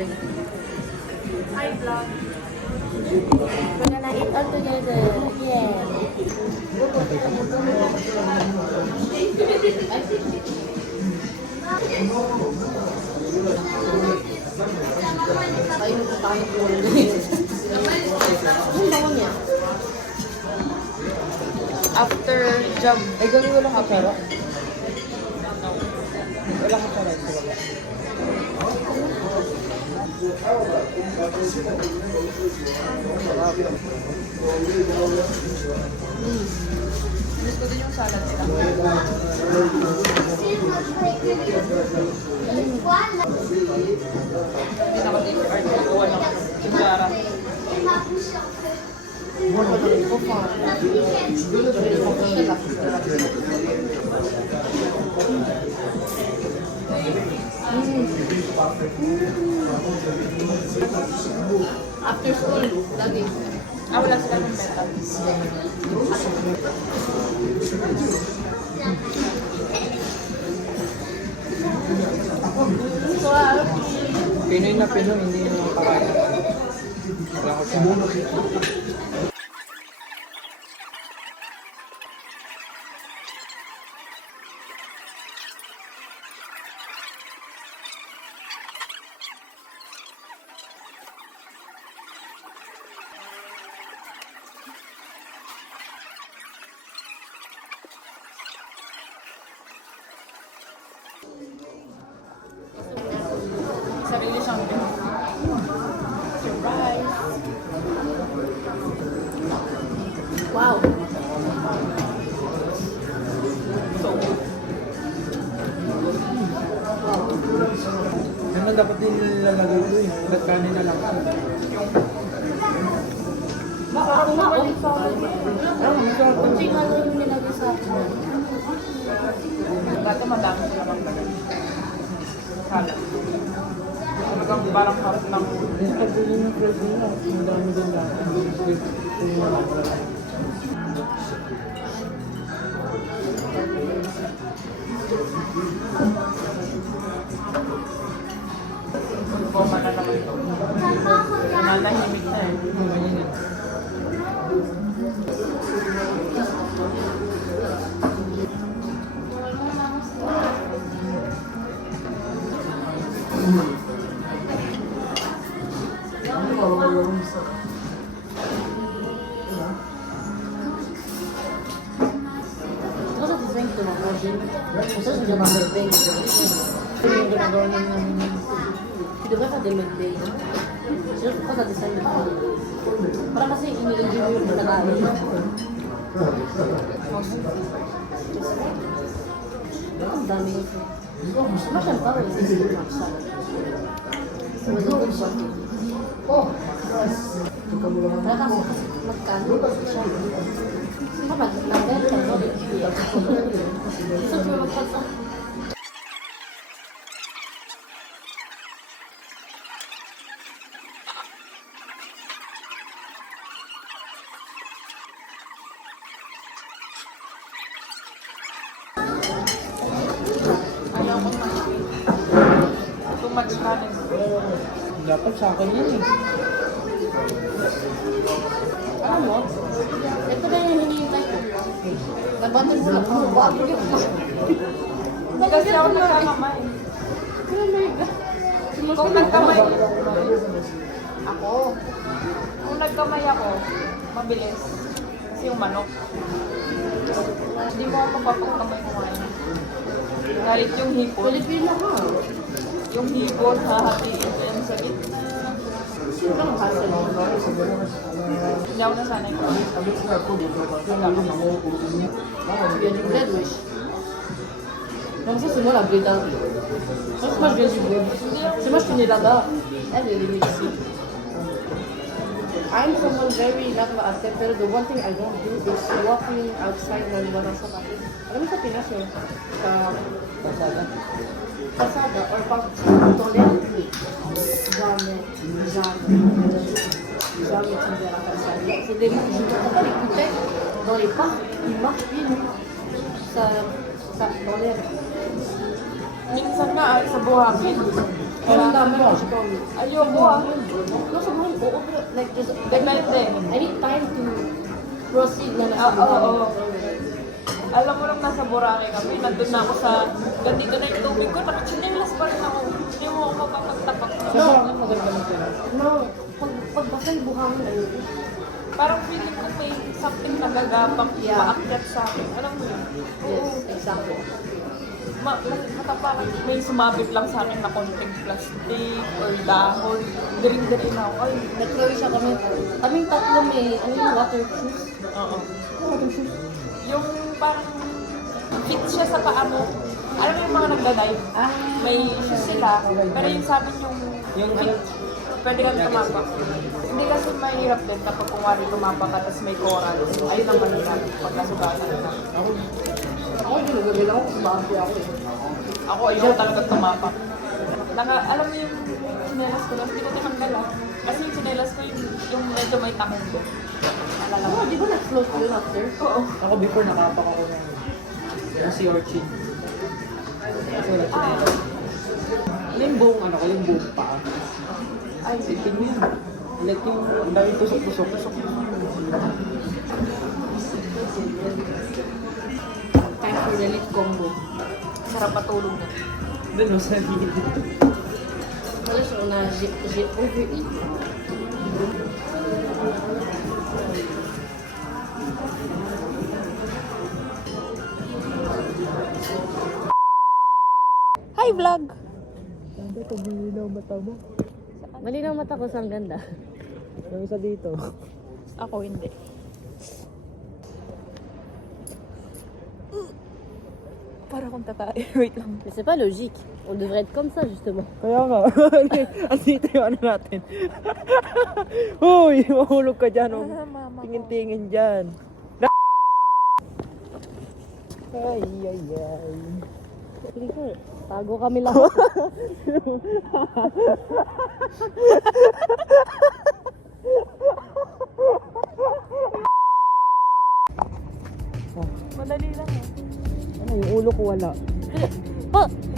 Hi, vlog. We're gonna eat all together. Yeah. Ayun ko tayo po. Yung bango niya. After job, Ay, gawin mo lang kapero. wala ka pala sa baba. Gusto din yung salad nila. Hindi na ako dito art. Gawa ng kutsara. After school, lagi. Wala sila ng metal. Pinoy na Pinoy, hindi yung mga pakain. Wala ko siya. Sarili siyang surprise. Wow. So good. Ano dapat din nilalagay ko eh? Ba't kanin na lang? Ako nga, oh. Masarap. Kunti nga lang yung nilagay sa akin. Dato madami sila magdagay. Salad. Talagang parang harap ng... Yung pagdali ng friend nila, madami din lang. Boma na naman ito. Nanahimik na eh. Mainit. Cosa ti sentono oggi? Non so se si chiama birthday. Yung ginagawa namin. Di ba ka birthday? Sino cosa ti sento? Para kasi ini-enjoy mo yung pagkakain. Ang dami ito. Mas ang tawag yung seafood mac salad. Madugod siya. Kaya kasi magkano siya. Kapag nag-benta, no? So, di ba magkata? Ayaw ko na. Too much kanin. Dapat sa akin yun eh. Alam mo, ito na yung hinihintay ko. Nabantin mo lang ako. Bago yun. Hindi kasi ako nagkamamay. Oh my God. Kung nagkamay Ako. Kung nagkamay ako, mabilis. Kasi yung manok. Hindi mo ako mapapagkamay kumain. Kahit yung hipon. Pilipino ka. Yung hipon, hahatiin ko yan sa gitna. Ang hassle mo. Hindi ako nasanay ko. Yan yung dead wish. Nung sa simula, breed out. Mas mas yun si breed. Si mas pinilada. And really mixy. I'm someone very not maarte, pero the one thing I don't do is walking outside na walang sapatos. Alam mo sa Pinas yun? Sa pasada or pag toilet. Dami. Dami tindera kalsada. Kasi dito dito ka pa likute. Dori pa. Imak yun. Sa toilet. Minsan nga sa buhangin, Ang dami ko siya. Ayoko ah. No, sobrang oo, pero like just, Depende. I need time to proceed na nasa Oo, oo. Alam mo lang nasa Boracay kami, nandun na ako sa, ganito na yung tubig ko, nakachinelas pa rin ako. Hindi mo ako mapapagtapak. No, pagbasa yung buhangin, ayoko. Parang feeling ko may something nagagapak, paakyat sa akin. Alam mo yun? Yes, exactly. Parang may sumabit lang sa akin na konting plastic or dahon. Green ako. Ay, Nag-Croatia kami. Kaming tatlo may, ano yung water shoes? oo. Water shoes? Yung parang fit siya sa paa mo. Alam mo yung mga nagda-dive? May shoes sila, pero yung sa amin yung fit. Pwede kang tumapak. Hindi kasi mahirap din kapag kung wari tumapak ka tapos may coral. Ayun ang mahirap pag nasugatan ka. Ako din, nagagala ako kung bakit ako eh. Ako, ayaw talaga tumapak. Alam mo yung sinelas ko lang, hindi ko tinanggal ah. Kasi yung sinelas ko yung medyo may takong doon. Alala mo? Oh, di ba nag-float ko yun after? Oo. Ako before nakapak ako ng sea urchin. Kasi wala siya. Ano yung buong ano ko, yung buong paa. Ay, sipin mo yun. Like yung ang dami tusok-tusok. Time for the lead combo. Sarap patulog na. Doon o sa gilid. Wala siya na overeat. Hi vlog! Malinaw mata ko sa ganda. Yung isa dito. Ako hindi. Para akong tatay. Wait lang. Mais c'est pas logique. On devrait être comme ça justement. Kaya nga. Andito yung ano natin. Uy, mahulog ka dyan. Oh. Tingin-tingin dyan. Ay, ay, ay. Sige ko, tago kami lahat. Madali lang eh. Ano, yung ulo ko wala.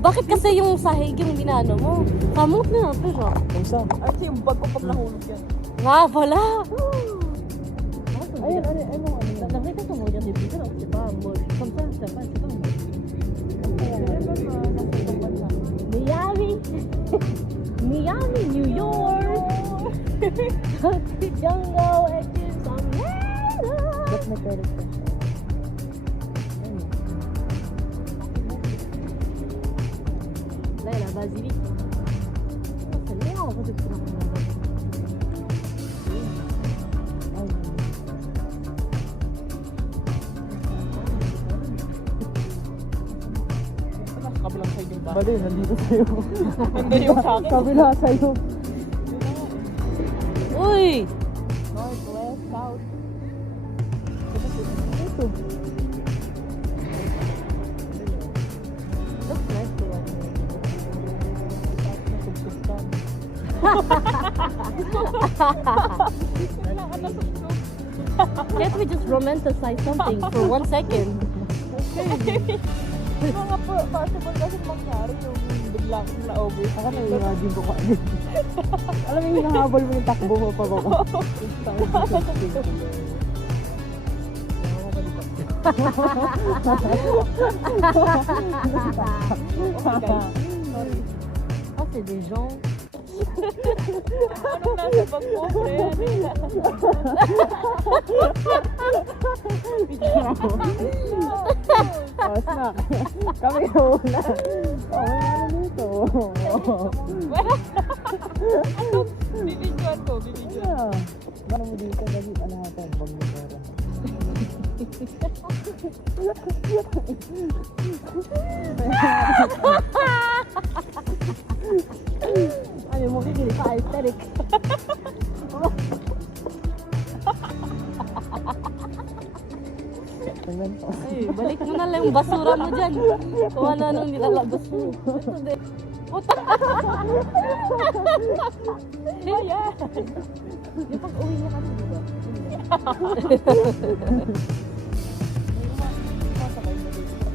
Bakit kasi yung sahig yung ginano mo? Kamot na, pero. Kung Kasi yung bag ko pag nahulog yan. Nga pala! Ayun, ano. Nakita ko mo dyan, di ba? Di ba? Sometimes, di ba? Miami! Miami, New York! Jungle, edges on Ba't may toilet ka? Là, la basilique. C'est bien, en fait, de prendre la basilique. Nasa kabilang side yung bahay. Bali, nandito sa'yo. Nandun yung sa akin. Kabila sa'yo. Uy! North, west, south. Ito. Looks nice to watch. Can't we just romanticize something for 1 second? Mga possible kasi mangyari yung biglang na-over. Ako na-imagine ko kaagad. Alam mo yung hinahabol mo yung takbo mo pa ba ko? Oh, c'est des gens. Anong nasa bag mo, friend? Oh, snack. Kami na una. Oh, may ano dito. Bibidyoan ko, bibidyoan. Yeah. Ano mo dito? Lagi ano natin? Pag may pera. Ano mo kikili pa aesthetic. Ay, balik mo na lang yung basura mo dyan. Kung ano-anong nilalabas mo. Ito din. Puta! Ayan! Yung pag-uwi niya kasi, di ba? Sasakay mo dito.